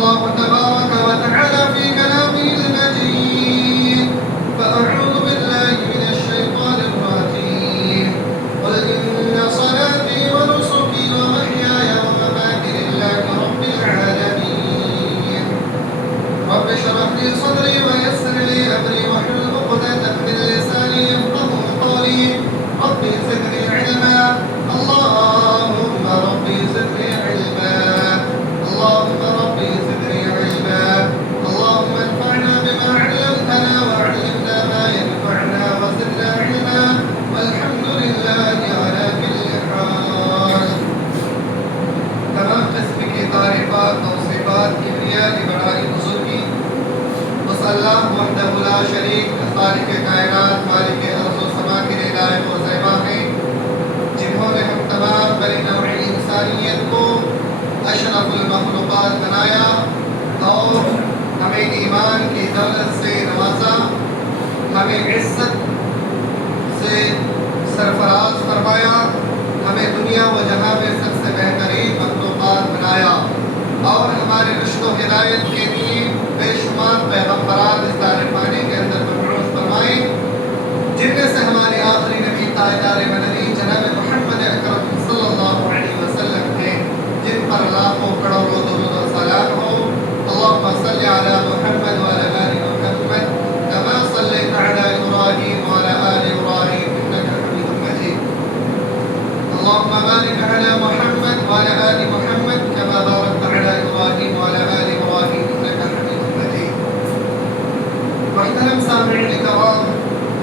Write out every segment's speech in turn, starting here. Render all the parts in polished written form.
الله تبارك وتعالى في كلامه المجيد. فأعوذ بالله من الشيطان الرجيم. قل إن صلاتي ونسكي ومحياي ومماتي لله رب العالمين. رب اشرح لي صدري ويسر لي أمري واحلل عقدة من لساني يفقهوا قولي. رب زدني علما. اللهم رب زدني علما. اللهم رب زدني علما. اللهم انفعنا بما علمتنا وعلمنا ما ينفعنا وزدنا علما. والحمد لله على كل حال. تمام قسم کی تعریفات توصیفات کبریاء بڑائی بزرگی اس اللہ وحدہ لا شریک خالق کائنات مالک ارض و سما کے لیے لائق و زیبا ہیں، جنہوں نے ہم تمام بنی نوع انسانیت کو اشرف المخلوقات بنایا اور ہمیں ایمان کی دولت سے نوازا، ہمیں عزت سے سرفراز فرمایا، ہمیں دنیا و جہاں میں سب سے بہترین مخلوقات بنایا اور ہمارے رشد و ہدایت کے لیے بے شمار پیغمبران اس دار پانی کے اندر مبعوث فرمائے، جن میں سے ہمارے آخری نبی تاجدار مدنی جناب محمد اکرم صلی اللہ علیہ وسلم تھے، جن پر لاکھوں کروڑوں درود و سلام ہو۔ اللهم صل على محمد وعلى آل محمد كما صليت على إبراهيم وعلى آل إبراهيم إنك حميد مجيد. اللهم بارك على محمد وعلى آل محمد كما باركت على إبراهيم وعلى آل إبراهيم إنك حميد مجيد. محترم سامعین کرام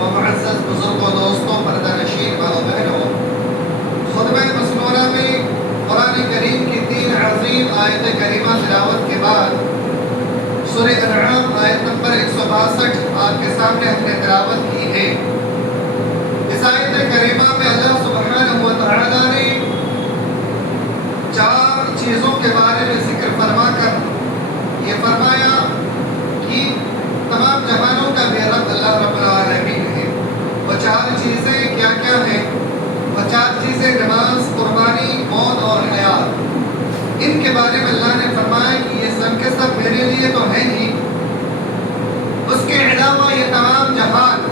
و معزز بزرگوں دوستوں پردہ نشین بھائیو بہنوں، خطبہ مسنونہ میں قرآن کریم کی 3 عظیم آیت کریمہ تلاوت کے بعد سورہ انعام آیت نمبر 162 آپ کے سامنے ہم نے تلاوت کی ہے۔ اس آیت کریمہ میں اللہ سبحانہ و تعالی نے 4 چیزوں کے بارے میں ذکر فرما کر یہ فرمایا کہ تمام جہانوں کا بھی رب اللہ رب العالمین ہے۔ وہ 4 چیزیں کیا کیا ہیں؟ وہ 4 چیزیں نماز، قربانی، موت اور حیات۔ ان کے بارے میں اللہ نے فرمایا کہ یہ سب کے سب میرے لیے تو ہیں ہی، اس کے علاوہ یہ تمام جہان،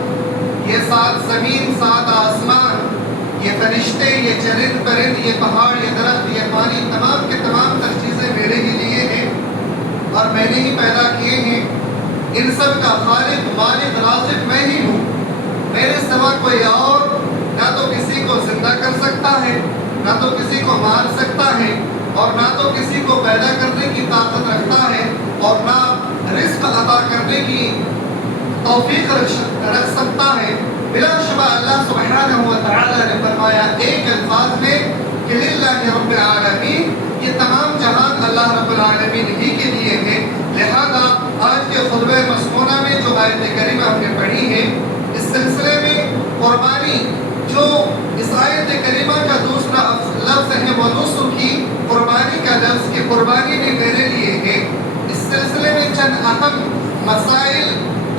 یہ 7 زمین، 7 آسمان، یہ فرشتے، یہ چرند پرند، یہ پہاڑ، یہ درخت، یہ پانی، تمام کے تمام تر چیزیں میرے ہی لیے ہیں اور میں نے ہی پیدا کیے ہیں۔ ان سب کا خالق، مالک، رازق میں ہی ہوں۔ میرے سوا کوئی اور نہ تو کسی کو زندہ کر سکتا ہے، نہ تو کسی کو مار سکتا ہے، اور نہ تو کسی کو پیدا کرنے کی طاقت رکھتا ہے، اور نہ رزق عطا کرنے کی توفیق رکھ سکتا ہے۔ بلا شبہ اللہ سبحانہ و تعالی نے فرمایا ایک الفاظ میں کہ للہ رب العالمین، یہ تمام جہان اللہ رب العالمین ہی کے لیے ہے۔ لہذا آج کے خطبہ مسنونہ میں جو آیت کریمہ ہم نے پڑھی ہے، اس سلسلے میں قربانی، جو اس آیت کریمہ کا دوسرا لفظ ہے وہ نسکی، قربانی کا لفظ کہ قربانی بھی میرے لیے ہے۔ اس سلسلے میں چند اہم مسائل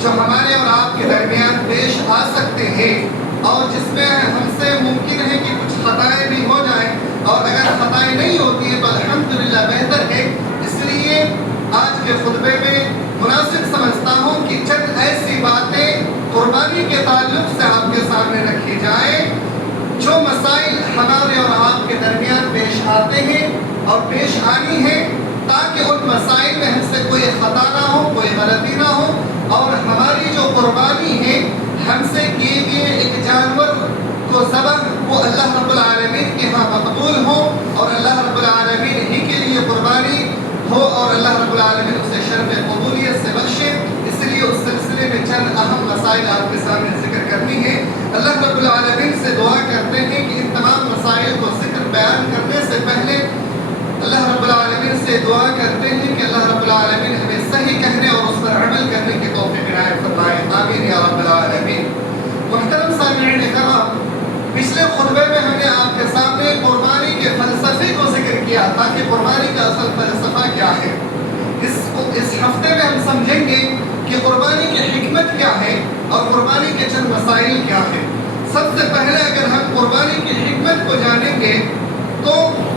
جو ہمارے اور آپ کے درمیان پیش آ سکتے ہیں اور جس میں ہم سے ممکن ہے کہ کچھ خطائیں بھی ہو جائیں، اور اگر خطائیں نہیں ہوتی ہیں تو الحمدللہ بہتر ہے۔ اس لیے آج کے خطبے میں مناسب سمجھتا ہوں کہ چند ایسی باتیں قربانی کے تعلق سے آپ کے سامنے رکھی جائیں جو مسائل ہمارے اور آپ کے درمیان پیش آتے ہیں اور پیش آنی ہے، تاکہ ان مسائل میں ہم سے کوئی خطا نہ ہو، کوئی غلطی نہ ہو، اور ہماری جو قربانی ہے ہم سے کیے گئے ایک جانور کو ذبح وہ اللہ رب العالمین کے ہاں مقبول ہو اور اللہ رب العالمین ہی کے لیے قربانی ہو اور اللہ رب العالمین اسے شرف قبولیت سے بخشے۔ اس لیے اس سلسلے میں چند اہم مسائل آپ کے سامنے ذکر کرنی ہے۔ اللہ رب العالمین سے دعا کرتے ہیں کہ ان تمام مسائل کو ذکر بیان کرنے سے پہلے اللہ رب العالمین سے دعا کرتے ہیں کہ اللہ رب العالمین ہمیں صحیح کہنے اور اس پر عمل کرنے کی توفیق عنایت فرمائے، آمین یا رب العالمین۔ محترم سامعین کرام، پچھلے خطبے میں ہم نے آپ کے سامنے قربانی کے فلسفے کو ذکر کیا تھا کہ قربانی کا اصل فلسفہ کیا ہے۔ اس ہفتے میں ہم سمجھیں گے کہ قربانی کی حکمت کیا ہے اور قربانی کے چند مسائل کیا ہیں۔ سب سے پہلے اگر ہم قربانی کی حکمت کو جانیں گے تو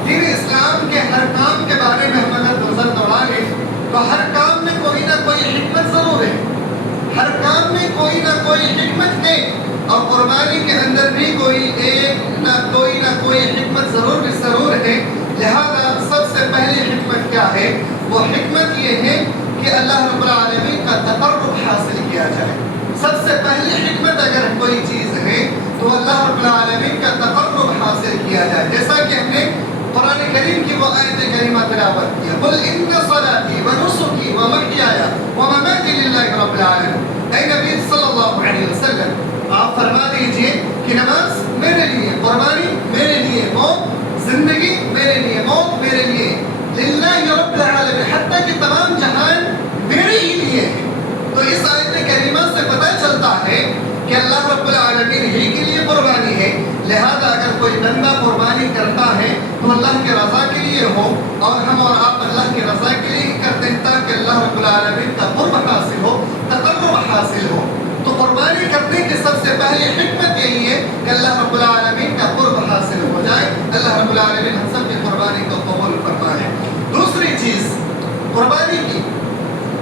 دین اسلام کے ہر کام کے بارے میں ہم اگر نظر دوڑا لیں تو تو ہر کام میں کوئی نہ کوئی حکمت ضرور ہے، ہر کام میں کوئی نہ کوئی حکمت ہے، اور قربانی کے اندر بھی کوئی نہ کوئی حکمت ضرور ہے۔ لہذا سب سے پہلی حکمت کیا ہے؟ وہ حکمت یہ ہے کہ اللہ رب العالمین کا تقرب حاصل کیا جائے۔ سب سے پہلی حکمت اگر کوئی چیز ہے تو اللہ رب العالمین کا تقرب حاصل کیا جائے، جیسا کہ ہم نے قرآن کریم کی وہ آیت کریمہ تلاوت کیا، قل ان صلاتي ونسكي ومحياي ومماتي لله رب العالمین۔ اے نبی صلی اللہ علیہ وسلم، آپ فرما دیجئے کہ نماز میرے لیے، قربانی میرے لیے، موت زندگی میرے لیے، موت میرے لیے، للہ رب العالمین، حتیٰ کہ تمام جہان میرے ہی لیے ہے۔ تو اس آیت کریمہ سے پتہ چلتا ہے کہ اللہ رب العالمین ہی کے لیے قربانی ہے۔ لہذا اگر کوئی بندہ قربانی کرتا ہے تو اللہ کے رضا کے لیے ہو، اور ہم اور آپ اللہ کی رضا کے لیے کرتے ہیں تاکہ اللہ رب العالمین کا قرب حاصل ہو، تقرب حاصل ہو۔ تو قربانی کرنے کی سب سے پہلی حکمت یہی ہے کہ اللہ رب العالمین کا قرب حاصل ہو جائے۔ اللہ رب العالمین ہم سب کی قربانی کو قبول فرمائے۔ دوسری چیز قربانی کی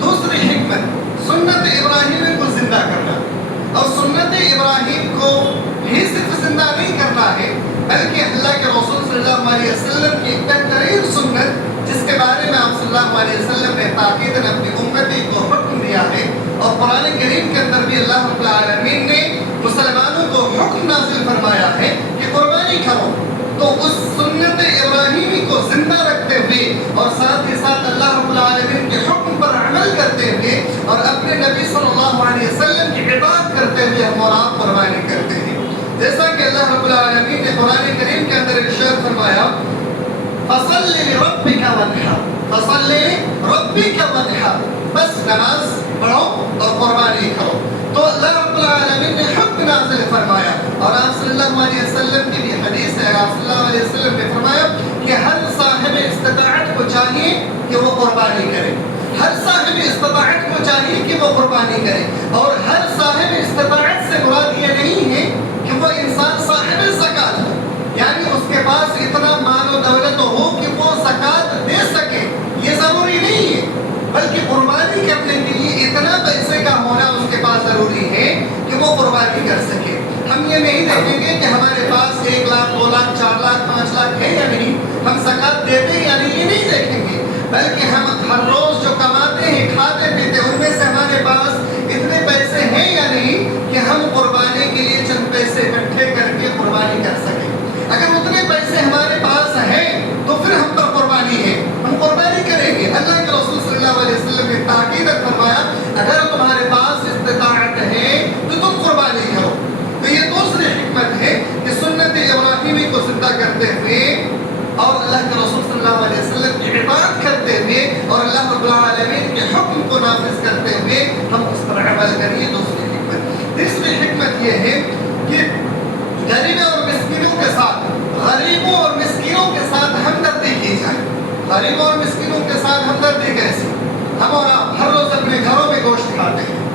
دوسری حکمت سنت ابراہیم کو زندہ کرنا، اور سنت ابراہیم کو ہی صرف زندہ نہیں کرنا ہے بلکہ اللہ کے رسول صلی اللہ علیہ وسلم کی بہترین سنت، جس کے بارے میں آپ صلی اللہ علیہ وسلم نے تاکیداً اپنی امتی کو حکم دیا ہے، اور قرآن کریم کے اندر بھی اللہ رب العالمین نے مسلمانوں کو حکم نازل فرمایا ہے کہ قربانی کرو۔ تو اس سنت ابراہیمی کو زندہ رکھتے ہوئے اور ساتھ ہی ساتھ اللہ رب العالمین کے حکم پر عمل کرتے ہوئے اور اپنے نبی صلی اللہ علیہ وسلم کی اطاعت کرتے ہوئے ہم اور آپ قربانی کرتے ہیں۔ جیسا کہ اللہ رب العالمین نے قرآن کریم کے اندر ارشاد فرمایا، فَصَلِّ لِرَبِّكَ وَانْحَرْ، فَصَلِّ لِرَبِّكَ وَانْحَرْ، بس نماز پڑھو اور قربانی کرو۔ تو اللہ رب العالمین نے حکم نازل فرمایا، اور آپ صلی اللہ علیہ وسلم کی بھی حدیث ہے، آپ صلی اللہ علیہ وسلم نے فرمایا کہ ہر صاحب استطاعت کو چاہیے کہ وہ قربانی کرے، ہر صاحب استطاعت کو چاہیے کہ وہ قربانی کرے، اور ہر صاحب استطاعت سے مراد یہ نہیں ہے کہ وہ انسان صاحب زکوٰۃ ہو، یعنی اس کے پاس اتنا مال و دولت ہو کہ وہ زکوٰۃ دے سکے، یہ ضروری نہیں ہے، بلکہ قربانی کرنے کے لیے اتنا پیسے کا ہونا اس کے پاس ضروری ہے کہ وہ قربانی کر سکے۔ ہم یہ نہیں دیکھیں گے کہ ہمارے پاس 1 لاکھ 2 لاکھ 4 لاکھ 5 لاکھ ہے یا نہیں، ہم زکوٰۃ دیتے ہیں یا نہیں، یہ نہیں دیکھیں گے، بلکہ ہم ہر روز جو کماتے ہیں کھاتے پیتے ان میں سے ہمارے پاس اتنے پیسے ہیں یا نہیں کہ ہم قربانی کے لیے چند پیسے اکٹھے کر کے قربانی کر سکیں۔ اگر اتنے پیسے ہمارے پاس ہیں تو پھر ہم پر قربانی ہے، ہم قربانی کریں گے۔ اللہ کے رسول صلی اللہ علیہ وسلم نے تاکید فرمایا، اگر تمہارے پاس استطاعت ہے تو تم قربانی کرو۔ تو یہ دوسری حکمت ہے کہ سنت ابراہیمی کو زندہ کرتے ہوئے اور اللہ کے رسول صلی اللہ علیہ وسلم کی اطاعت کرتے ہوئے اور اللہ رب العالمین کے حکم کو نافذ کرتے ہوئے ہم اس پر عمل کریں۔ دوسری حکمت۔ تیسری حکمت یہ ہے کہ غریبوں اور مسکینوں کے ساتھ ہمدردی کی جائے۔ غریبوں اور مسکینوں کے ساتھ ہمدردی کیسی؟ ہم اور آپ ہر روز اپنے گھروں میں گوشت کھاتے ہیں،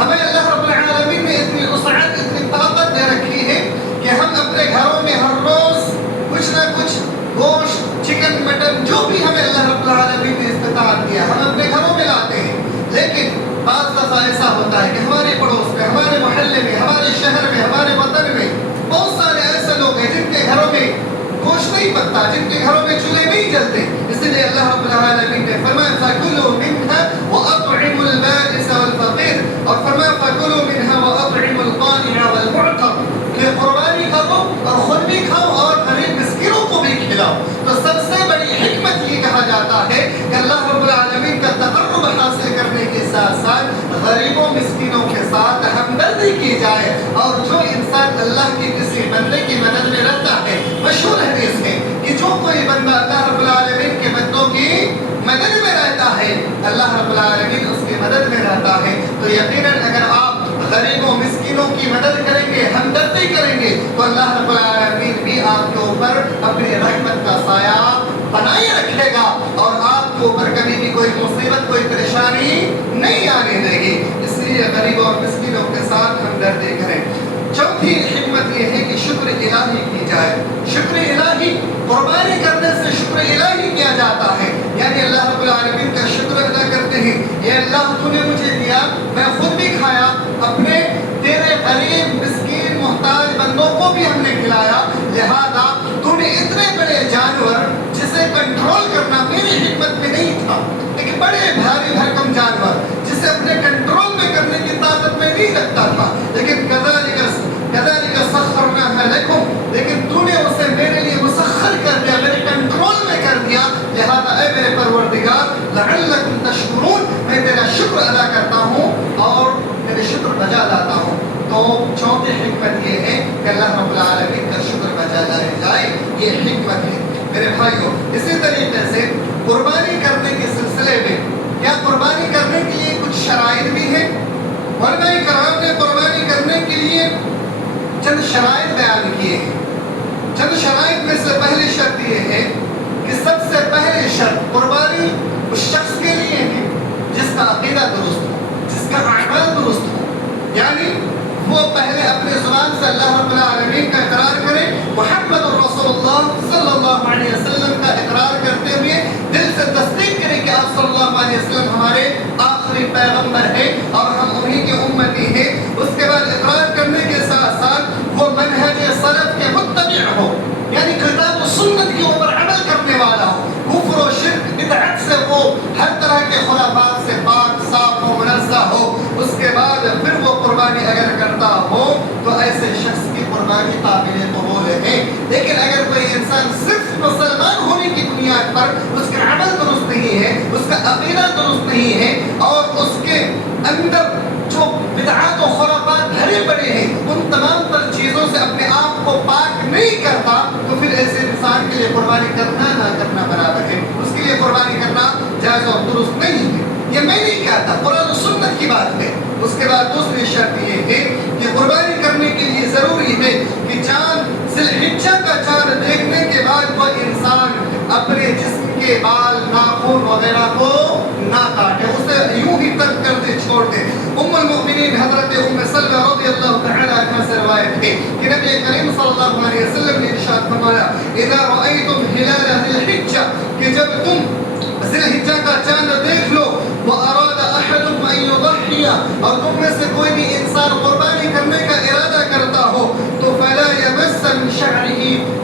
ہمیں اللہ رب العالمین نے اتنی وسعت، اتنی طاقت دے رکھی ہے کہ ہم اپنے گھروں میں ہر روز کچھ نہ کچھ گوشت، چکن، مٹن، جو بھی ہمیں اللہ رب العالمین نے استطاعت دیا ہم اپنے گھروں میں لاتے ہیں۔ لیکن بعض دفعہ ایسا ہوتا ہے کہ ہمارے پڑوس میں، ہمارے محلے میں، ہمارے شہر میں، ہمارے وطن میں بہت سارے ایسے لوگ ہیں جن کے گھروں میں گوشت نہیں پکتا، جن کے گھروں میں چولہے نہیں جلتے، اس لیے اللہ رب العالمین نے فرمایا فَكُلُوا مِنْهَا وَأَطْعِمُوا الْبَائِسَ وَالْفَقِيرَ، اور فرمایا فَكُلُوا مِنْهَا وَأَطْعِمُوا الْقَانِعَ وَالْمُعْتَرَ، کہ قربانی کرو اور خود بھی کھاؤ اور غریب مسکینوں کو بھی کھلاؤ۔ تو سب سے بڑی حکمت یہ کہا جاتا ہے کہ اللہ رب العالمین کا تقرب حاصل کرنے کے ساتھ ساتھ غریبوں مسکینوں کے ساتھ ہمدردی کی جائے، اور جو انسان اللہ کے کسی بندے کی مدد میں رہتا ہے، مشہور حدیث ہے کہ جو کوئی بندہ اللہ رب العالمین کے بندوں کی مدد میں رہتا ہے اللہ رب العالمین اس کی مدد میں رہتا ہے۔ تو یقیناً اگر آپ غریبوں مسکینوں کی مدد کریں گے، ہمدردی کریں گے، تو اللہ رب العالمین بھی آپ کے اوپر اپنی رحمت کا سایہ بنائے رکھے گا اور آپ کے اوپر کبھی بھی کوئی مصیبت، کوئی پریشانی نہیں آنے دے گی۔ اس لیے غریبوں اور مسکینوں کے ساتھ ہمدردی کریں۔ چوتھی حکمت یہ ہے کہ شکر الہی کی جائے۔ شکر الہی، قربانی کرنے سے شکر الہی کیا جاتا ہے، یعنی اللہ رب العالمین کا شکر ادا کرتے لگتا تھا، لیکن کذالک سخرناها لکم، لیکن تو نے اسے میرے لیے مسخر کر دیا، میرے کنٹرول میں کر دیا، لہذا اے میرے پروردگار لعلکم تشکرون، میں تیرا شکر ادا کرتا ہوں اور تیرے شکر بجا لاتا ہوں۔ تو چوتھی حکمت یہ ہے کہ اللہ رب العالمین کا شکر بجا لائے جائے، یہ حکمت ہے میرے بھائیوں۔ اسی طریقے سے قربانی کرنے کے سلسلے میں کیا قربانی کرنے کے لیے کچھ شرائط بھی ہیں؟ علماء کرام نے قربانی کرنے کے لیے چند شرائط بیان کیے ہیں۔ چند شرائط میں سے پہلی شرط یہ ہے کہ سب سے پہلی شرط قربانی اس شخص کے لیے ہے جس کا عقیدہ درست ہو، جس کا اعمال درست ہو، یعنی وہ پہلے اپنے زبان سے اللہ رب العالمین کا اقرار کرے، محمد رسول اللہ صلی اللہ علیہ وسلم کا اقرار کرتے ہوئے دل سے تصدیق کرے کہ آپ صلی اللہ علیہ وسلم ہمارے آخری پیغمبر ہیں اور ہم انہی کے امتی ہیں۔ اس کے بعد اقرار کرنے کے ساتھ ساتھ وہ منہج سلف کے متبع ہو، یعنی کتاب و سنت کے اوپر عمل کرنے والا ہو، کفر و شرک بدعت سے وہ ہر طرح کے خرافات سے پاک صاف و منزہ ہو۔ اس کے بعد پھر وہ قربانی اگر کرتا ہو تو ایسے شخص کی قربانی قابل قبول ہے۔ لیکن اگر کوئی انسان صرف مسلمان ہونے کی بنیاد پر اس کا عمل درست نہیں ہے، اس کا عقیدہ درست نہیں ہے اور اس کے اندر جو بدعات و خرافات بھرے پڑے ہیں ان تمام تر چیزوں سے اپنے آپ کو پاک نہیں کرتا، تو پھر ایسے انسان کے لیے قربانی کرنا نہ کرنا برابر ہے، اس کے لیے قربانی کرنا جائز اور درست نہیں ہے۔ یہ میں نہیں کہتا، قرآن و سنت کی بات ہے۔ اس کے بعد دوسری شرط یہ ہے کہ قربانی کرنے کے لیے ضروری ہے کہ چاند ذی الحجہ کا چاند دیکھنے کے بعد وہ انسان اپنے جسم کے بال ناخن وغیرہ کو نہ کاٹے، اسے یوں ہی ترک کر دے، چھوڑ دے۔ ام المؤمنین حضرت ام سلمہ رضی اللہ تعالی عنہا سے روایت ہے کہ نبی کریم صلی اللہ علیہ وسلم نے ارشاد فرمایا اذا رأیتم ہلال ذی الحجہ، کہ جب تم ذی الحجہ کا چاند دیکھ لو، واراد احدکم ان یضحی، اور تم میں سے کوئی بھی انسان قربانی کرنے کا ارادہ کرتا ہو تو فلا یمس من شعرہ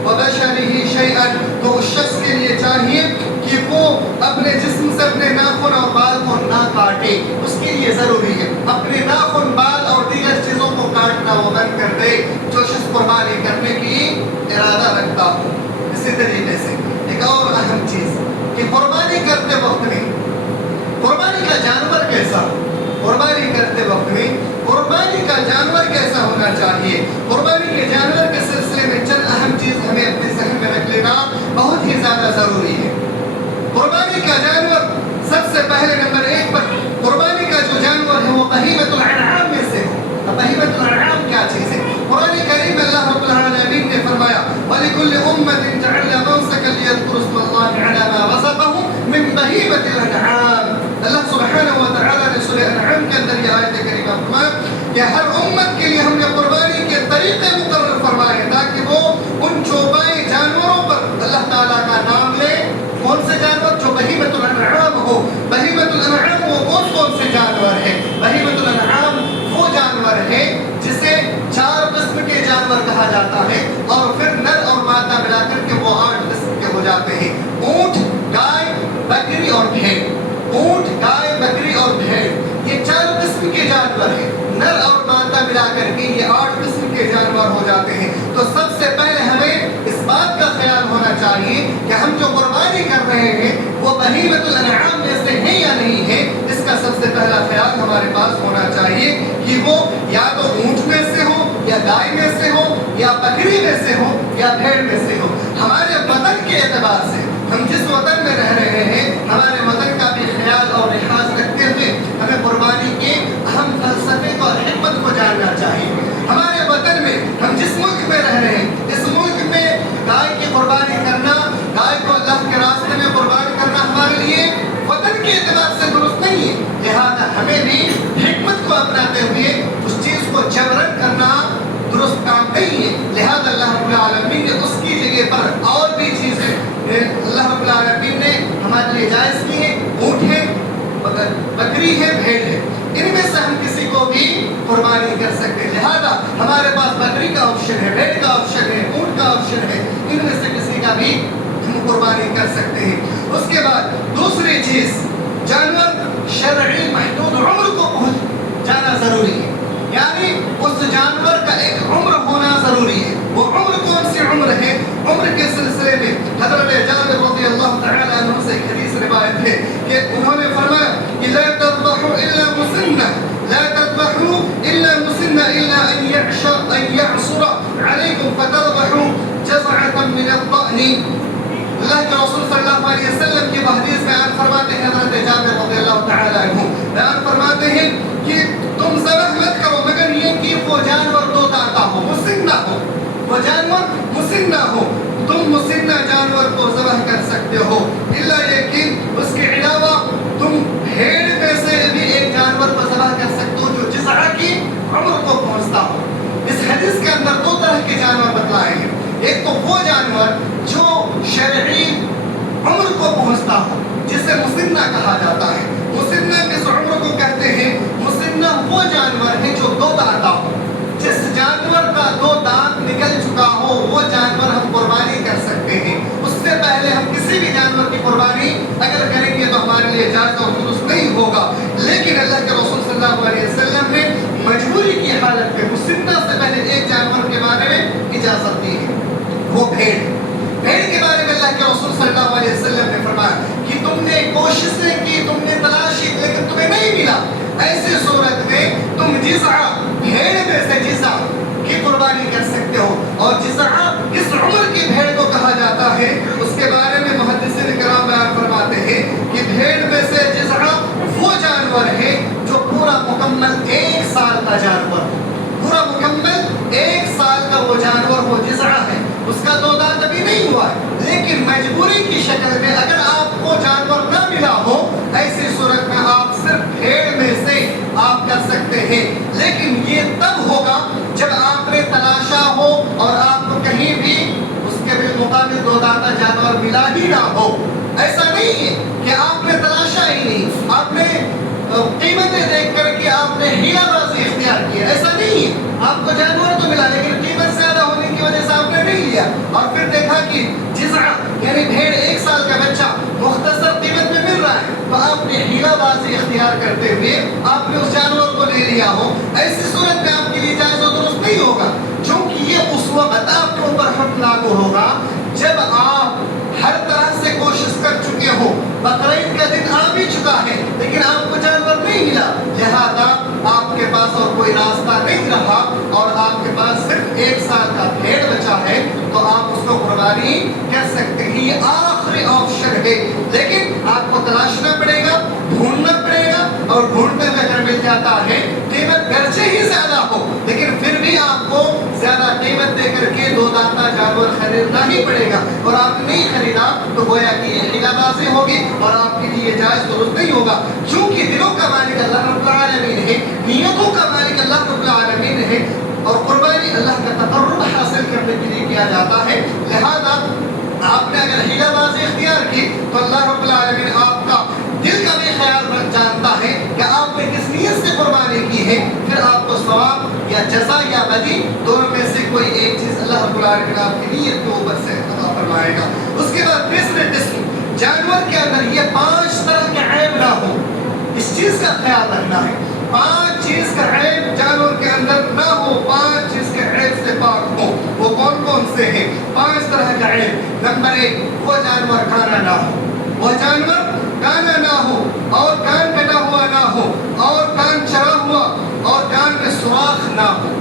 وبشرہ شیئا، تو اس شخص کے لیے چاہیے کہ وہ اپنے جسم سے اپنے ناخن اور بال کو نہ کاٹے۔ اس کے لیے ضروری ہے اپنے ناخن، بال اور دیگر چیزوں کو کاٹنا وہ بند کر دے جو شخص قربانی کرنے کی ارادہ رکھتا ہو۔ اسی طریقے سے ایک اور اہم چیز کہ قربانی کرتے وقت میں قربانی کا جانور کیسا ہو، قربانی کرتے وقت میں قربانی کا جانور کیسا ہونا چاہیے۔ قربانی کے جانور کے سلسلے میں چند اہم چیز ہمیں اپنے ذہن میں رکھ لینا بہت ہی زیادہ ضروری ہے۔ قربانی کا جانور سب سے پہلے نمبر 1 پر قربانی کا جو جانور ہے وہ بہیمۃ الانعام میں سے ہو۔ بہیمۃ الانعام کیا چیز ہے؟ قرآن کریم میں اللہ رب العالمین نے فرمایا وَلِكُلِّ أُمَّةٍ جَعَلْنَا مَنسَكًا لِيَذْكُرُوا اسْمَ اللَّهِ عَلَىٰ مَا رَزَقَهُم مِّن بَهِيمَةِ الْأَنْعَامِ۔ اللہ سبحانہ و تعالیٰ نے سورہ انعام کے اندر یہ آیت کریمہ فرمایا کہ ہر امت کے لیے ہم نے قربانی کے طریقے مقرر فرمائے تاکہ وہ ان چوپائے جانوروں پر اللہ تعالیٰ کا نام لے۔ کون سے جانور؟ جو بہیمۃ الانعام ہو۔ بہیمۃ الانعام وہ کون سے جانور ہے؟ بہیمۃ الانعام وہ جانور ہے جسے 4 قسم کے جانور کہا جاتا ہے اور پھر نر اور مادہ ملا کر کے وہ 8 قسم کے ہو جاتے ہیں۔ اونٹ، گائے، بکری اور بھیڑ۔ اونٹ، گائے، بکری اور بھیڑ یہ 4 قسم کے جانور ہیں، نر اور مادہ ملا کر کے یہ 8 قسم کے جانور ہو جاتے ہیں۔ تو سب سے پہلے ہمیں اس بات کا خیال ہونا چاہیے کہ ہم جو قربانی کر رہے ہیں وہ بہیمۃ الانعام میں سے ہے یا نہیں ہے۔ اس کا سب سے پہلا خیال ہمارے پاس ہونا چاہیے کہ وہ یا تو اونٹ میں سے ہو یا گائے میں سے ہو یا بکری میں سے ہو یا بھیڑ میں سے ہو۔ ہمارے وطن کے اعتبار سے ہم جس وطن میں رہ رہے ہیں ہمارے وطن کا بھی خیال اور لحاظ رکھتے ہوئے ہمیں قربانی کے اہم فلسفے کو اور حکمت کو جاننا چاہیے۔ ہمارے وطن میں ہم جس ملک میں رہ رہے ہیں اس ملک میں گائے کی قربانی کرنا، گائے کو اللہ کے راستے میں قربان کرنا ہمارے لیے وطن کے اعتبار سے درست نہیں ہے۔ لہذا ہمیں بھی حکمت کو اپناتے ہوئے اس چیز کو جبرن کرنا درست کام نہیں ہے۔ لہذا اللہ رب العالمین نے اس کی جگہ پر اور بھی چیزیں اللہ رب العالمین نے ہمارے لیے جائز کی ہیں۔ اونٹ ہے، بکری ہے، بھیڑ ہے، ان میں سے ہم کسی کو بھی قربانی کر سکتے ہیں۔ لہذا ہمارے پاس بکری کا آپشن ہے، بھیڑ کا آپشن ہے، اونٹ کا آپشن ہے، ان میں سے کسی کا بھی ہم قربانی کر سکتے ہیں۔ اس کے بعد دوسری چیز، جانور شرعی محدود عمر کو پہنچ جانا ضروری ہے، یعنی روایت ہے کہ انہوں نے فرمایا کہ لا تذبحوا الا مسنہ، لا تذبحوا الا مسنہ الا ان يعصر عليكم فتذبحوا جزعة من الضأن۔ اللہ کے رسول صلی اللہ علیہ وسلم کی حدیث بیان فرماتے ہیں، حضرت جابر رضی اللہ تعالی عنہ بیان فرماتے ہیں کہ تم ذبح مت کرو مگر یہ کہ وہ جانور دو دانتا ہو، مسنہ ہو، وہ جانور مسنہ ہو، تم مسنہ جانور کو ذبح کر سکتے ہو، الا یہ کہ اس کے علاوہ تم بھیڑ میں سے بھی ایک جانور کو ذبح کر سکتے ہو جو جزعہ کی عمر کو پہنچتا ہو۔ اس حدیث کے اندر دو طرح کے جانور بتلائے ہیں، ایک تو وہ جانور جو شرعی عمر کو پہنچتا ہو جسے مسنہ کہا جاتا ہے۔ مسنہ کس عمر کو کہتے ہیں؟ مسنہ وہ جانور ہے جو دو دانتا ہو، جس جانور کا دو دانت نکل چکا ہو وہ جانور ہم قربانی کر سکتے ہیں۔ اس سے پہلے ہم کسی بھی جانور کی قربانی اگر کریں گے تو ہمارے لیے جائز اور درست نہیں ہوگا، لیکن اللہ کے رسول صلی اللہ علیہ وسلم نے مجبوری کی حالت میں مسنہ سے پہلے ایک جانور کے بارے میں اجازت دی ہے، وہ بھیڑ۔ بھیڑ کے بارے میں اللہ کے رسول صلی اللہ علیہ وسلم نے فرمایا کہ تم نے کوششیں کی، تم نے تلاشی لیکن تمہیں نہیں ملا، ایسی صورت میں تم جزعہ، بھیڑ میں سے جزعہ کی قربانی کر سکتے ہو۔ اور جزعہ کس عمر کی بھیڑ کو کہا جاتا ہے اس کے بارے میں محدثین کرام بیان فرماتے ہیں کہ بھیڑ میں سے جزعہ وہ جانور ہے جو پورا مکمل 1 سال کا جانور ہو، پورا مکمل 1 سال کا وہ جانور وہ جزعہ ہے، اس کا دو دانت ابھی نہیں ہوا ہے، لیکن مجبوری کی شکل میں اگر آپ کو جانور نہ ملا ہو ایسی صورت میں آپ صرف بھیڑ میں سے آپ کر سکتے ہیں، لیکن یہ تب ہوگا جب آپ نے تلاشا ہو اور آپ کو کہیں بھی اس کے بالمقابل دو دانتا جانور ملا ہی نہ ہو۔ ایسا نہیں ہے کہ آپ نے تلاشا ہی نہیں، آپ نے قیمتیں دیکھ کر کے آپ نے ہیلا بازی اختیار کی، ایسا نہیں ہے، آپ کو جانور تو ملا لیکن قیمت زیادہ ہونے کی وجہ سے آپ نے نہیں لیا، اور پھر دیکھا کہ جزعہ یعنی بھیڑ 1 سال کا بچہ مختصر قیمت میں مل رہا ہے تو آپ نے ہیلا بازی اختیار کرتے ہوئے آپ نے اس جانور کو لے لیا ہو، ایسی صورت میں آپ کے لیے جائز و درست نہیں ہوگا، کیونکہ یہ اس وقت آپ کے اوپر حکم لاگو ہوگا جب آپ ہر طرح سے کوشش کر چکے ہو، بقرعید کا دن آ بھی چکا ہے لیکن آپ کو جانور نہیں ملا، لہذا آپ کے پاس اور کوئی راستہ نہیں رہا اور آپ کے پاس صرف 1 سال کا بھیڑ بچا ہے تو آپ اس کو قربانی کر سکتے ہیں، یہ آخری آپشن ہے، لیکن آپ کو تلاشنا پڑے گا، ڈھونڈنا پڑے گا، اور ڈھونڈنے میں اگر مل جاتا ہے قیمت گرچہ ہی زیادہ ہو لیکن پھر بھی آپ کو زیادہ قیمت دے کر کے دو دانتا جانور خریدنا ہی پڑے گا، اور آپ نے نہیں خریدا تو گویا کہ یہ ہیلا بازی ہوگی اور آپ کے لیے جائز درست نہیں ہوگا، کیونکہ دلوں کا مالک اللہ رب العالمین ہے، نیتوں کا مالک اللہ رب العالمین ہے، اور قربانی اللہ کا تقرب حاصل کرنے کے لیے کیا جاتا ہے، لہذا آپ نے اگر ہیلا بازی اختیار کی تو اللہ رب العالمین آپ کا دل کا بھی خیال جانتا ہے کہ آپ نے کس نیت سے قربانی کی ہے، پھر آپ کو ثواب یا جزا یا بدی دونوں میں سے کوئی ایک چیز اللہ رب العالمین آپ کی نیت کے اوپر سے عطا فرمائے گا۔ اس کے بعد تیسرے قسم جانور کے اندر یہ 5 طرح کے عیب نہ ہو، اس چیز کا خیال رکھنا ہے، 5 چیز کا عیب جانور کے اندر نہ ہو، 5 چیز کے عیب سے پاک ہو، وہ کون کون سے ہیں؟ 5 طرح کا عیب۔ نمبر 1، وہ جانور کانا نہ ہو، وہ جانور کانا نہ ہو اور کان کٹا ہوا نہ ہو اور کان چرا ہوا اور کان میں سوراخ نہ ہو،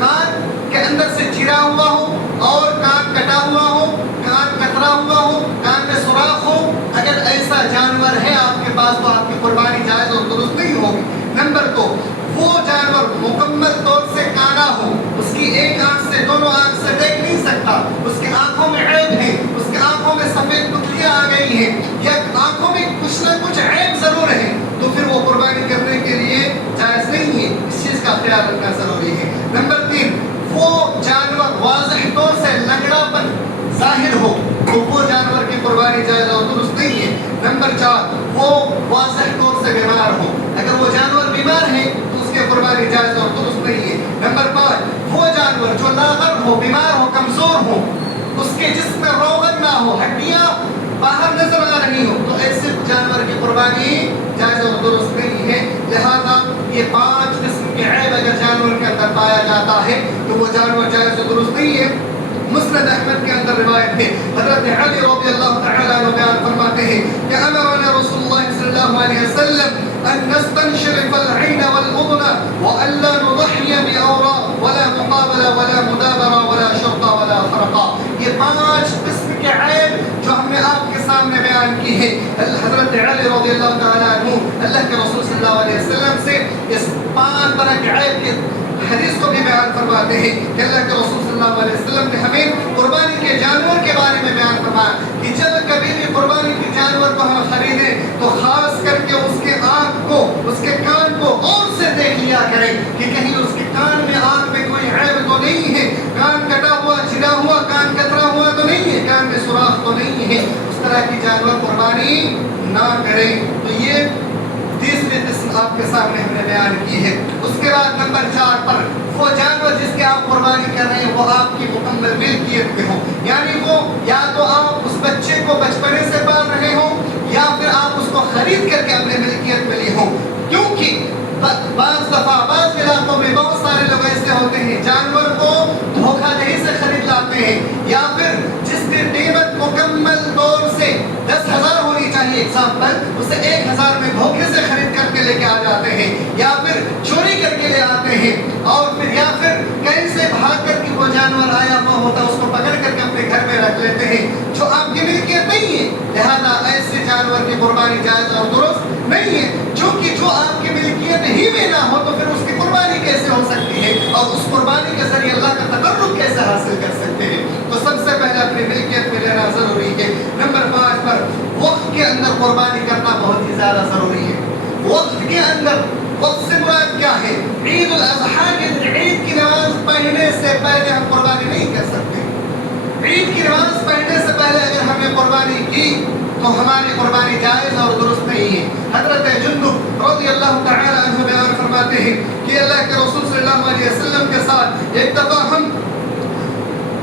کان کے اندر سے چرا ہوا ہو اور کان کٹا ہوا ہو، کان کترا ہوا ہو، کان میں سوراخ ہو، اگر ایسا جانور ہے آپ کے پاس تو آپ کی قربانی جائز اور درست نہیں ہوگی۔ نمبر 2، وہ جانور مکمل طور سے کانا ہو، اس کی ایک آنکھ سے دونوں آنکھ سے دیکھ نہیں سکتا، اس کی آنکھوں میں عیب ہے، اس کی آنکھوں میں سفید پتلیاں آ گئی ہیں یا آنکھوں میں کچھ نہ کچھ عیب ضرور ہے تو پھر وہ قربانی کرنے کے لیے جائز نہیں ہے، اس چیز کا خیال رکھنا ضروری ہے۔ نمبر 3، وہ جانور واضح طور سے لنگڑا پن ظاہر ہو تو وہ جانور کی قربانی جائز اور درست نہیں ہے۔ نمبر 4، وہ واضح طور سے بیمار ہو، اگر وہ جانور بیمار ہے تو اس کی قربانی جائز اور درست نہیں ہے۔ نمبر 5، وہ جانور جو لاغر ہو، بیمار ہو، کمزور ہو، اس کے جسم میں روغن نہ ہو، ہڈیاں باہر نظر آ رہی ہو تو ایسے جانور کی قربانی جائز اور درست نہیں ہے، لہذا یہ 5 قسم کے عیب اگر جانور کے اندر پایا جاتا ہے تو وہ جانور جائز اور درست نہیں ہے۔ مسند احمد کے اندر روایت ہے، حضرت علی رضی اللہ تعالیٰ عنہ بیان فرماتے ہیں کہ امرنا رسول اللہ صلی اللہ علیہ وسلم ان نستنشرف العین والأذن وألا نضحی بأوراء ولا مقابلة ولا مدابرة ولا شرطة ولا خرقة. یہ 5 قسم کے عیب جو ہم نے آپ کے سامنے بیان کی ہے. حضرت علی رضی اللہ تعالیٰ عنہ اللہ کے رسول صلی اللہ علیہ وسلم سے اس 5 طرح کے عیب کے حدیث کو بھی بیان فرماتے ہیں کہ اللہ کے رسول صلی اللہ علیہ وسلم نے ہمیں قربانی کے جانور کے بارے میں بیان فرمایا کہ جب کبھی بھی قربانی کے جانور کو ہم خریدیں تو خاص کر کے اس کے آنکھ کو اس کے کان کو غور سے دیکھ لیا کریں کہ کہیں اس کے کان میں آنکھ میں کوئی عیب تو نہیں ہے, کان کٹا ہوا چرا ہوا کان کترا ہوا تو نہیں ہے, کان میں سوراخ تو نہیں ہے. اس طرح کی جانور قربانی نہ کریں. تو یہ 30ویں قسم آپ کے سامنے ہم نے بیان کی ہے. اس کے بعد نمبر 4 پر وہ جانور جس کے آپ قربانی کر رہے ہیں وہ آپ کی مکمل ملکیت میں ہو, یعنی وہ یا تو آپ اس بچے کو بچپنے سے پال رہے ہوں یا پھر آپ اس کو خرید کر کے اپنے ملکیت میں لی ہوں. کیونکہ بعض دفعہ بعض علاقوں میں بہت سارے لوگ ایسے ہوتے ہیں جانور کو دھوکہ دہی سے خرید لاتے ہیں یا پھر جس کی قیمت مکمل طور سے 10,000 ہونی چاہیے ایگزامپل اسے 1,000 میں دھوکے سے خرید کر کے لے کے آ جاتے ہیں یا پھر چوری کر کے لے آتے ہیں اور پھر یا پھر کہیں سے بھاگ کر کے وہ جانور آیا ہوا ہوتا اس کو پکڑ کر کے اپنے گھر میں رکھ لیتے ہیں جو آپ کی ملکیت نہیں ہے. لہذا ایسے جانور کی قربانی جائز اور درست نہیں ہے, چونکہ جو آپ کی ملکیت ہی میں نہ ہو تو پھر اس کی قربانی کیسے ہو سکتی ہے اور اس قربانی کے ذریعے اللہ کا تقرب کیسے حاصل کر سکتے ہیں. تو سب سے پہلے اپنی ملکیت میں لینا ضروری ہے. نمبر 5 پر وقت کے اندر قربانی کرنا بہت ہی زیادہ ضروری ہے. وقت کے اندر, وقت سے مراد کیا ہے؟ عید الاضحیٰ کے دن عید کی نماز پڑھنے سے پہلے ہم قربانی نہیں کر سکتے. عید کی نماز پڑھنے سے پہلے اگر ہم نے قربانی کی تو ہماری قربانی جائز اور درست نہیں ہے. حضرت جندب رضی اللہ تعالی عنہ بیان فرماتے ہیں کہ اللہ کے رسول صلی اللہ علیہ وسلم کے ساتھ ایک دفعہ ہم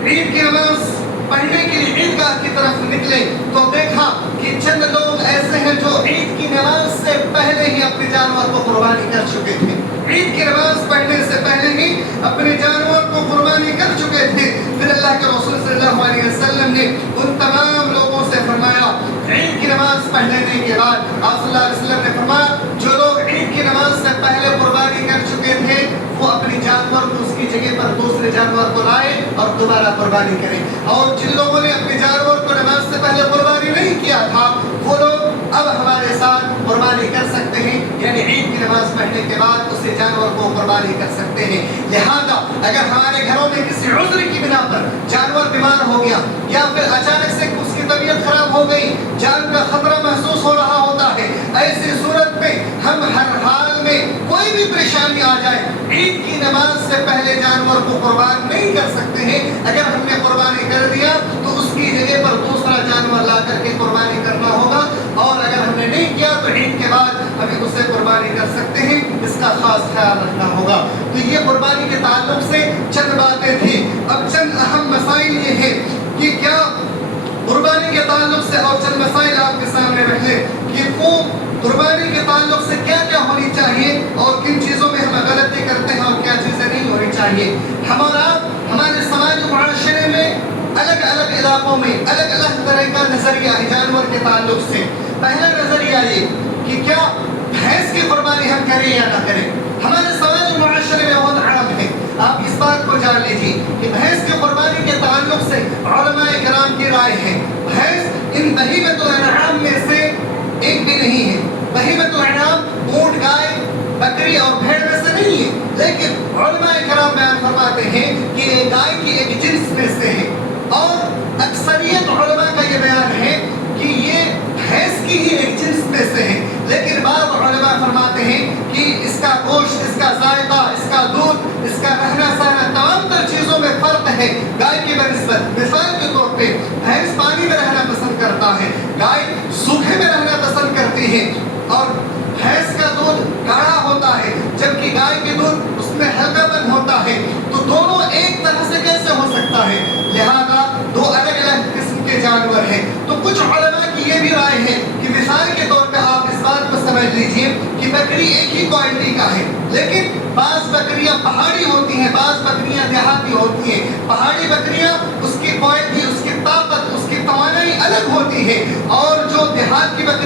عید کی نماز پڑھنے کے لیے عیدگاہ کی طرف نکلے تو دیکھا کہ چند لوگ ایسے ہیں جو عید کی نماز سے پہلے ہی اپنے جانور کو قربانی کر چکے تھے. عید کی نماز پڑھنے سے پہلے ہی اپنے جانور کو قربانی کر چکے تھے. پھر اللہ کے رسول صلی اللہ علیہ وسلم نے ان تمام لوگوں سے فرمایا عید کی نماز پڑھ لینے کے بعد آپ صلی اللہ علیہ وسلم نے فرمایا جو لوگ عید کی نماز سے پہلے قربانی کر چکے تھے وہ اپنی جانور کو اس کی جگہ پر دوسرے جانور کو لائے اور دوبارہ قربانی کریں, اور جن لوگوں نے اپنے جانور کو نماز سے پہلے قربانی نہیں کیا تھا وہ لوگ اب ہمارے ساتھ قربانی کر سکتے ہیں, یعنی عید کی نماز پڑھنے کے بعد اسے جانور کو قربانی کر سکتے ہیں. لہذا اگر ہمارے گھروں میں کسی عذر کی بنا پر جانور بیمار ہو گیا یا پھر اچانک سے اس کی طبیعت خراب ہو گئی, جان کا خطرہ محسوس ہو رہا ہوتا ہے, ایسی صورت میں ہم ہر حال میں کوئی بھی پریشانی آ جائے عید کی نماز سے پہلے جانور کو قربان نہیں کر سکتے ہیں. اگر ہم نے قربانی کر دیا تو اس کی جگہ پر دوسرا جانور لا کر کے قربانی کرنا ہوگا, اور اگر ہم نے نہیں کیا تو عید کے بعد ہمیں اسے قربانی کر سکتے ہیں. اس کا خاص خیال رکھنا ہوگا. تو یہ قربانی کے تعلق سے چند باتیں تھیں. اب چند اہم مسائل یہ ہیں کہ کیا قربانی کے تعلق سے اور چند مسائل آپ کے سامنے رکھ لیں کہ وہ قربانی کے تعلق سے کیا کیا ہونی چاہیے اور کن چیزوں میں ہم غلطی کرتے ہیں اور کیا چیزیں نہیں ہونی چاہیے. ہمارے سماج و معاشرے میں الگ الگ علاقوں میں الگ الگ طرح کا نظریہ ہے جانور کے تعلق سے. پہلا نظریہ یہ کہ کیا بھینس کی قربانی ہم کریں یا نہ کریں. ہمارے سماج و معاشرے میں بہت عام ہے. آپ اس بات کو جان لیجیے کہ بھینس کی قربانی کے تعلق سے علماء کرام کی رائے ہے بھینس ان بہیمۃ الانعام میں سے ایک بھی نہیں ہے. بہیمۃ الانعام اونٹ, گائے, بکری اور بھیڑ میں سے نہیں ہے, لیکن علماء کرام بیان فرماتے ہیں کہ یہ گائے کی ایک جنس میں سے ہے, اور اکثریت علماء کا یہ بیان ہے کہ یہ بھینس کی ہی ایک جنس میں سے ہے. لیکن بعض علماء فرماتے ہیں کہ اس کا گوشت, اس کا ذائقہ, اس کا دودھ, اس کا رہنا سہنا تمام تر چیزوں میں فرق ہے گائے کی بنسبت. مثال کے طور پہ بھینس پانی میں رہنا پسند کرتا ہے, گائے سوکھے میں رہنا پسند کرتی ہے, اور بھینس کا دودھ گاڑھا ہوتا ہے جبکہ گائے کے دودھ اس میں ہلکا پن ہوتا ہے. تو دونوں ایک طرح سے کیسے ہو سکتا ہے؟ لہذا دو الگ الگ قسم کے جانور ہیں. تو کچھ علماء کی یہ بھی رائے ہے کہ مثال کے طور پہ آپ اس بات کو سمجھ لیجئے کہ بکری ایک ہی کوالٹی کا ہے, لیکن بعض بکریاں پہاڑی ہوتی ہیں, بعض بکریاں دیہاتی ہوتی ہیں. پہاڑی بکریاں اس کی کوالٹی, اس کی طاقت, اس کی توانائی الگ ہوتی ہے, اور جو دیہات کی بکریاں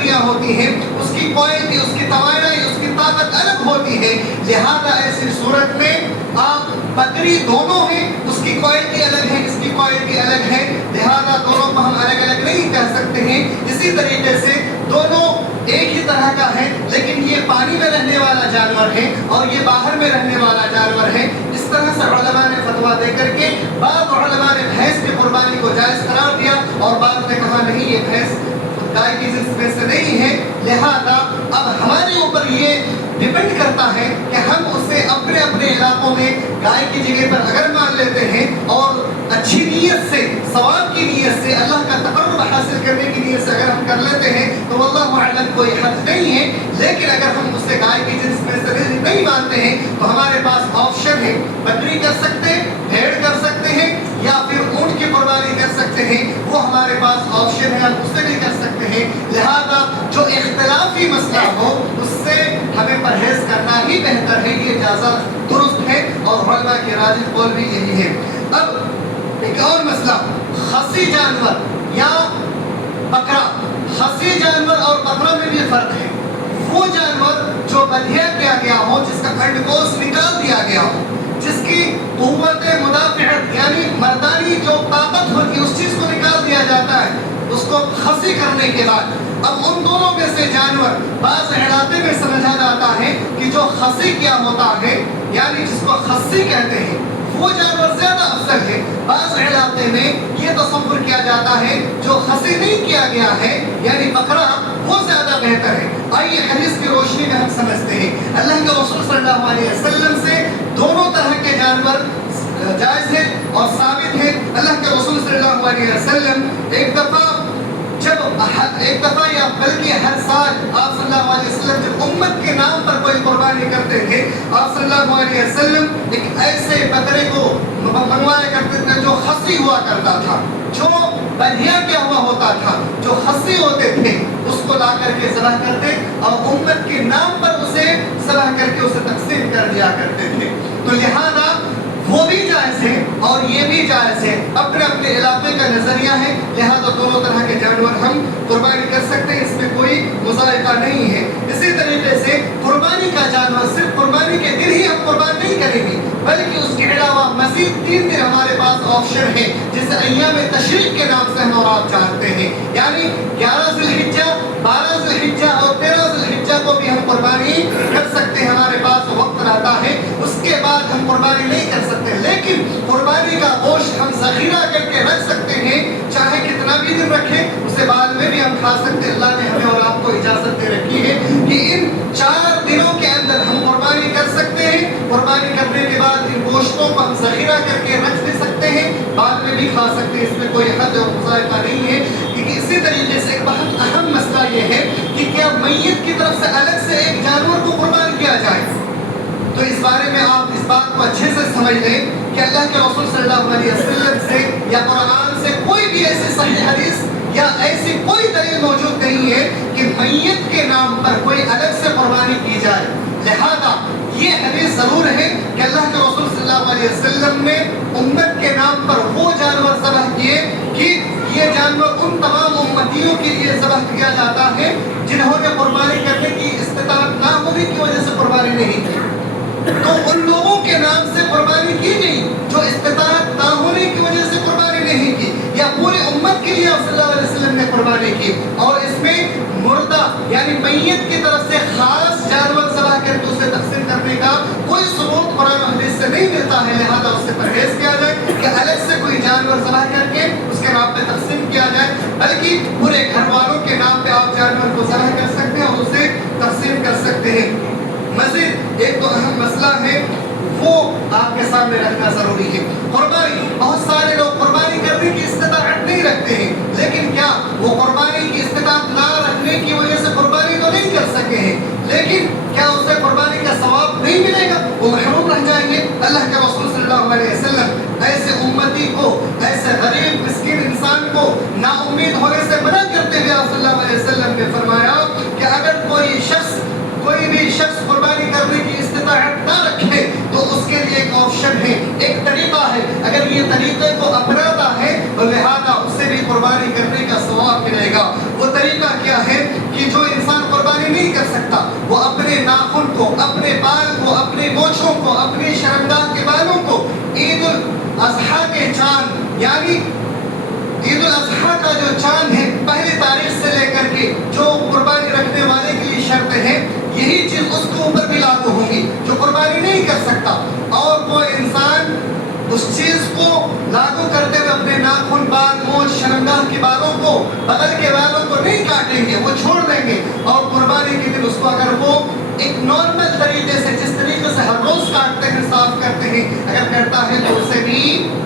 کوالٹی, اس کی توانائی, اس کی طاقت الگ ہوتی ہے. لہذا ایسی صورت میں آپ بکری دونوں ہیں, اس کی کوالٹی الگ ہے, اس کی کوالٹی الگ ہے, لہذا دونوں کو ہم الگ الگ نہیں کہہ سکتے ہیں. اسی طریقے سے دونوں ایک ہی طرح کا ہے, لیکن یہ پانی میں رہنے والا جانور ہے اور یہ باہر میں رہنے والا جانور ہے. اس طرح سے علماء نے فتویٰ دے کر کے بعض علماء نے بھینس کی قربانی کو جائز قرار دیا اور بعض نے کہا نہیں, یہ بھینس گائے کی جنس میں سے نہیں ہے. لہذا اب ہمارے اوپر یہ ڈپینڈ کرتا ہے کہ ہم اسے اپنے اپنے علاقوں میں گائے کی جگہ پر اگر مان لیتے ہیں اور اچھی نیت سے, ثواب کی نیت سے, اللہ کا تقرب حاصل کرنے کی نیت سے اگر ہم کر لیتے ہیں تو واللہ اعلم کوئی حد نہیں ہے. لیکن اگر ہم اسے گائے کی جنس میں سے نہیں مانتے ہیں تو ہمارے پاس آپشن ہے, بکری کر سکتے ہیں, بھیڑ کر سکتے ہیں, یا پھر اونٹ کی قربانی کر سکتے ہیں. وہ ہمارے پاس آپشن ہے, ہم اسے بھی کر سکتے ہیں. لہذا جو اختلافی مسئلہ ہو اس سے ہمیں پرہیز کرنا ہی بہتر ہے, یہ اجازہ درست ہے اور علماء کے راجح قول بھی یہی ہے. اب ایک اور مسئلہ, خصی جانور یا بکرا. خصی جانور اور بکرا میں بھی فرق ہے. وہ جانور جو بدھیا کیا گیا ہو, جس کا انڈکوش نکال دیا گیا ہو, جس کی قوت مدافعت یعنی مردانی جو طاقت ہوتی ہے اس چیز کو نکال دیا جاتا ہے اس کو خصی کرنے کے بعد. اب ان دونوں میں سے جانور بعض علاقے میں سمجھا جاتا ہے کہ جو خصی کیا ہوتا ہے یعنی جس کو خصی کہتے ہیں وہ جانور زیادہ افضل ہے. بعض علاقے میں یہ تصور کیا جاتا ہے جو خصی نہیں کیا گیا ہے یعنی بکرا وہ زیادہ بہتر ہے. آئیے حدیث کی روشنی میں ہم سمجھتے ہیں. اللہ کے رسول صلی اللہ علیہ وسلم سے دونوں طرح کے جانور جائز ہے اور ثابت ہے. اللہ کے رسول صلی اللہ علیہ وسلم ایک دفعہ یا بلکہ ہر سال آپ صلی اللہ علیہ وسلم جب امت کے نام پر کوئی قربانی کرتے تھے, آپ صلی اللہ علیہ وسلم ایک ایسے بکرے کو منگوایا کرتے تھے جو خصی ہوا کرتا تھا, جو بدھیا کیا ہوا ہوتا تھا, جو خصی ہوتے تھے, اس کو لا کر کے ذبح کرتے اور امت کے نام پر اسے ذبح کر کے اسے تقسیم کر دیا کرتے تھے. تو لہذا وہ بھی جائز ہے اور یہ بھی جائز ہے, اپنے اپنے علاقے کا نظریہ ہے. لہذا دونوں طرح کے جانور ہم قربانی کر سکتے ہیں, اس میں کوئی مذائقہ نہیں ہے. اسی طریقے سے قربانی کا جانور صرف قربانی کے دن ہی ہم قربان نہیں کریں گے, بلکہ اس کے علاوہ مزید 3 دن ہمارے پاس آپشن ہے جسے ایام تشریق کے نام سے ہم اور آپ جانتے ہیں. یعنی 11 ذی الحجہ, 12 ذی الحجہ اور 13 ذی الحجہ کو بھی ہم قربانی کر سکتے ہیں, ہمارے پاس وقت رہتا ہے. اس کے بعد ہم قربانی نہیں کر سکتے, لیکن قربانی کا گوشت ہم ذخیرہ کر کے رکھ سکتے ہیں, چاہے کتنا بھی دن رکھیں اسے بعد میں بھی ہم کھا سکتے ہیں. اللہ نے ہمیں اور آپ کو اجازت دے رکھی ہے کہ ان 4 دنوں کے اندر ہم قربانی کر سکتے ہیں. قربانی کرنے کے بعد ان گوشتوں کو ہم ذخیرہ کر کے رکھ بھی سکتے ہیں, بعد میں بھی کھا سکتے ہیں, اس میں کوئی حد اور مذائقہ نہیں ہے. کیونکہ اسی طریقے سے ایک بہت اہم مسئلہ یہ ہے کہ کیا میت کی طرف سے الگ سے ایک جانور کو قربان کیا جائے. تو اس بارے میں آپ اس بات کو اچھے سے سمجھ لیں کہ اللہ کے رسول صلی اللہ علیہ وسلم سے یا قرآن سے کوئی بھی ایسی صحیح حدیث یا ایسی کوئی دلیل موجود نہیں ہے کہ میت کے نام پر کوئی الگ سے قربانی کی جائے. لہذا یہ حدیث ضرور ہے کہ اللہ کے رسول صلی اللہ علیہ وسلم نے امت کے نام پر وہ جانور ذبح کیے کہ یہ جانور ان تمام امتیوں کے لیے ذبح کیا جاتا ہے جنہوں نے قربانی کرنے کی استطاعت نہ ہونے کی وجہ سے قربانی نہیں کی. تو ان لوگوں کے نام سے قربانی کی گئی جو استطاعت نہ ہونے کی وجہ سے قربانی نہیں کی, یا پورے امت کے لیے آپ صلی اللہ علیہ وسلم نے قربانی کی. اور اس میں مردہ یعنی میت کی طرف سے خاص جانور ذبح کر کے اسے تقسیم کرنے کا کوئی ثبوت قرآن و حدیث سے نہیں ملتا ہے. لہذا اس سے پرہیز کیا جائے کہ الگ سے کوئی جانور ذبح کر کے اس کے نام پہ تقسیم کیا جائے, بلکہ پورے گھر والوں کے نام پہ آپ جانور کو ذبح کر سکتے ہیں اور اسے تقسیم کر سکتے ہیں. مزید ایک تو اہم مسئلہ ہے وہ آپ کے سامنے رکھنا ضروری ہے. قربانی, بہت سارے لوگ قربانی کرنے کی استطاعت نہیں رکھتے ہیں, لیکن کیا وہ قربانی کی استطاعت نہ رکھنے کی وجہ سے قربانی تو نہیں کر سکے ہیں, لیکن کیا اسے قربانی کا ثواب نہیں ملے گا, وہ محروم رہ جائیں گے. اللہ کے رسول صلی اللہ علیہ وسلم ایسے امتی کو, ایسے غریب مسکین انسان کو نا امید ہونے سے منع کرتے ہوئے آپ صلی اللہ علیہ وسلم نے فرمایا کہ اگر کوئی بھی شخص قربانی کرنے کی استطاعت نہ رکھے تو اس کے لیے ایک آپشن ہے, ایک طریقہ ہے. اگر یہ طریقے کو اپناتا ہے تو لہذا اس سے بھی قربانی کرنے کا ثواب ملے گا. وہ طریقہ کیا ہے کہ جو انسان قربانی نہیں کر قربانی عید الاضحیٰ کا جو چاند ہے پہلی تاریخ سے لے کر کے جو قربانی رکھنے والے کے لیے شرط ہے یہی چیز اس کے اوپر بھی لاگو ہوگی جو قربانی نہیں کر سکتا، اور وہ انسان اس چیز کو لاگو کرتے ہوئے اپنے ناخن، بال، مونچھ، شرمگاہ کے بالوں کو، بغل کے بالوں کو نہیں کاٹیں گے، وہ چھوڑ دیں گے، اور قربانی کے دن اس کو اگر وہ ایک نارمل طریقے سے جس طریقے سے ہر روز کاٹتے ہیں، صاف کرتے ہیں، اگر کرتا ہے تو اسے بھی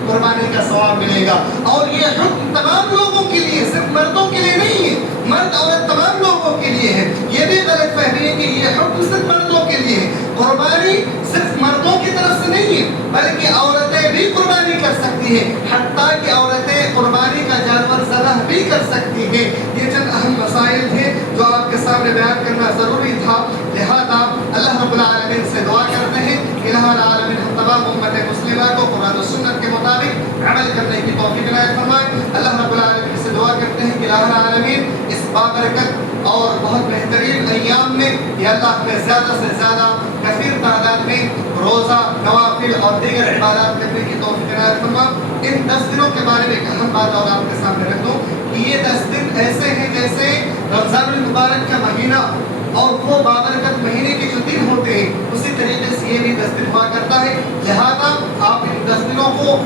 قربانی کا ثواب ملے گا۔ اور یہ حکم تمام لوگوں کے لیے، صرف مردوں کے لیے نہیں ہے، مرد عورت تمام لوگوں کے لیے ہے۔ یہ بھی غلط فہمی ہے کہ یہ حکم صرف مردوں کے لیے ہے۔ قربانی صرف مردوں کی طرف سے نہیں ہے بلکہ عورتیں بھی قربانی کر سکتی ہیں، حتیٰ کہ عورتیں قربانی کا جانور ذبح بھی کر سکتی ہیں۔ یہ چند اہم مسائل تھے جو آپ کے سامنے بیان کرنا ضروری تھا، لہذا اللہ رب العالمین سے دعا کرتے ہیں کہ الہ العالمین ہم تمام امت مسلمہ کو قرآن و سنت کے مطابق عمل کرنے کی توفیق عنایت فرمائے۔ اللہ رب العالمین سے دعا کرتے ہیں کہ الہ العالمین اس بابرکت اور بہت بہترین ایام میں یا اللہ ہمیں زیادہ سے زیادہ کثیر تعداد میں روزہ، نوافل اور دیگر عبادات کرنے کی توفیق عنایت فرما۔ ان 10 دنوں کے بارے میں ایک اہم بات اور آپ کے سامنے رکھ دوں کہ یہ 10 دن ایسے ہیں جیسے رمضان المبارک کا مہینہ اور وہ بابرکت مہینے کے جو دن ہوتے ہیں اسی طریقے سے یہ بھی 10 دن ہوا کرتا ہے، لہذا آپ ان 10 دنوں کو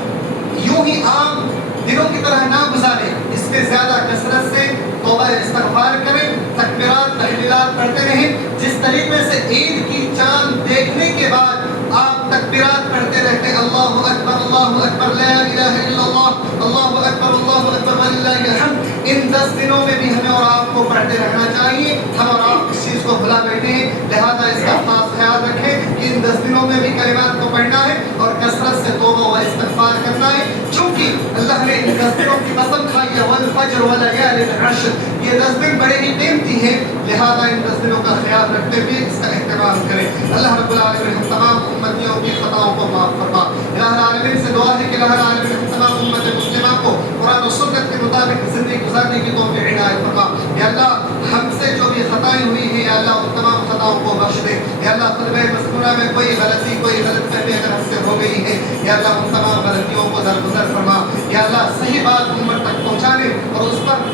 یوں ہی عام دنوں کی طرح نہ گزاریں، اس میں زیادہ کثرت سے توبہ استغفار کریں، تکبیرات تحلیلات پڑھتے رہیں۔ جس طریقے سے عید کی چاند دیکھنے کے بعد آپ تکبیرات پڑھتے رہتے، اللہ اکبر لا الہ الا اللہ، اللہ اکبر وللہ الحمد، ان 10 دنوں میں بھی ہمیں اور آپ کو پڑھتے رہنا چاہیے۔ ہم اور آپ اس چیز کو بھلا بیٹھے ہیں، لہذا اس کا خاص خیال رکھیں کہ ان 10 دنوں میں بھی کلمات کو پڑھنا ہے اور کثرت سے توبہ و استغفار کرنا ہے، چونکہ اللہ نے ان 10 دنوں کی قسم کھائی ہے والفجر وليال العشر، یہ 10 دن بڑے ہی قیمتی ہیں، لہذا ان 10 دنوں کا خیال رکھتے ہوئے اس کا اہتمام کریں۔ اللہ رب العالمین ہم تمام امتیوں کی خطاؤں کو معاف فرما۔ الہ العالمین سے دعا ہے کہ الہ العالمین ہم تمام امت مسلمہ کو قرآن و سنت کے مطابق زندگی گزارنے کی توفیق عنایت فرما۔ یا اللہ ہم سے جو بھی خطائیں ہوئی ہیں یا اللہ ان تمام خطاؤں کو بخش دے۔ یا اللہ خطبہ مذکورہ میں کوئی غلطی، کوئی غلط فہمی اگر ہم سے ہو گئی ہے، یا اللہ ان تمام غلطیوں کو درگزر فرما۔ یا اللہ صحیح بات امت تک پہنچانے اور اس پر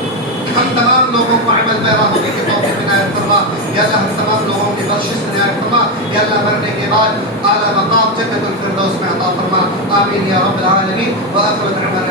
ہم تمام لوگوں کو عمل پیرا ہونے کی توفیق عنایت فرما۔ یا اللہ ہم تمام لوگوں کی بخشش عنایت فرما۔ یا اللہ مرنے کے بعد اعلیٰ مقام جنت الفردوس میں عطا فرما۔ آمین یا رب العالمین۔ وآخر دعوانا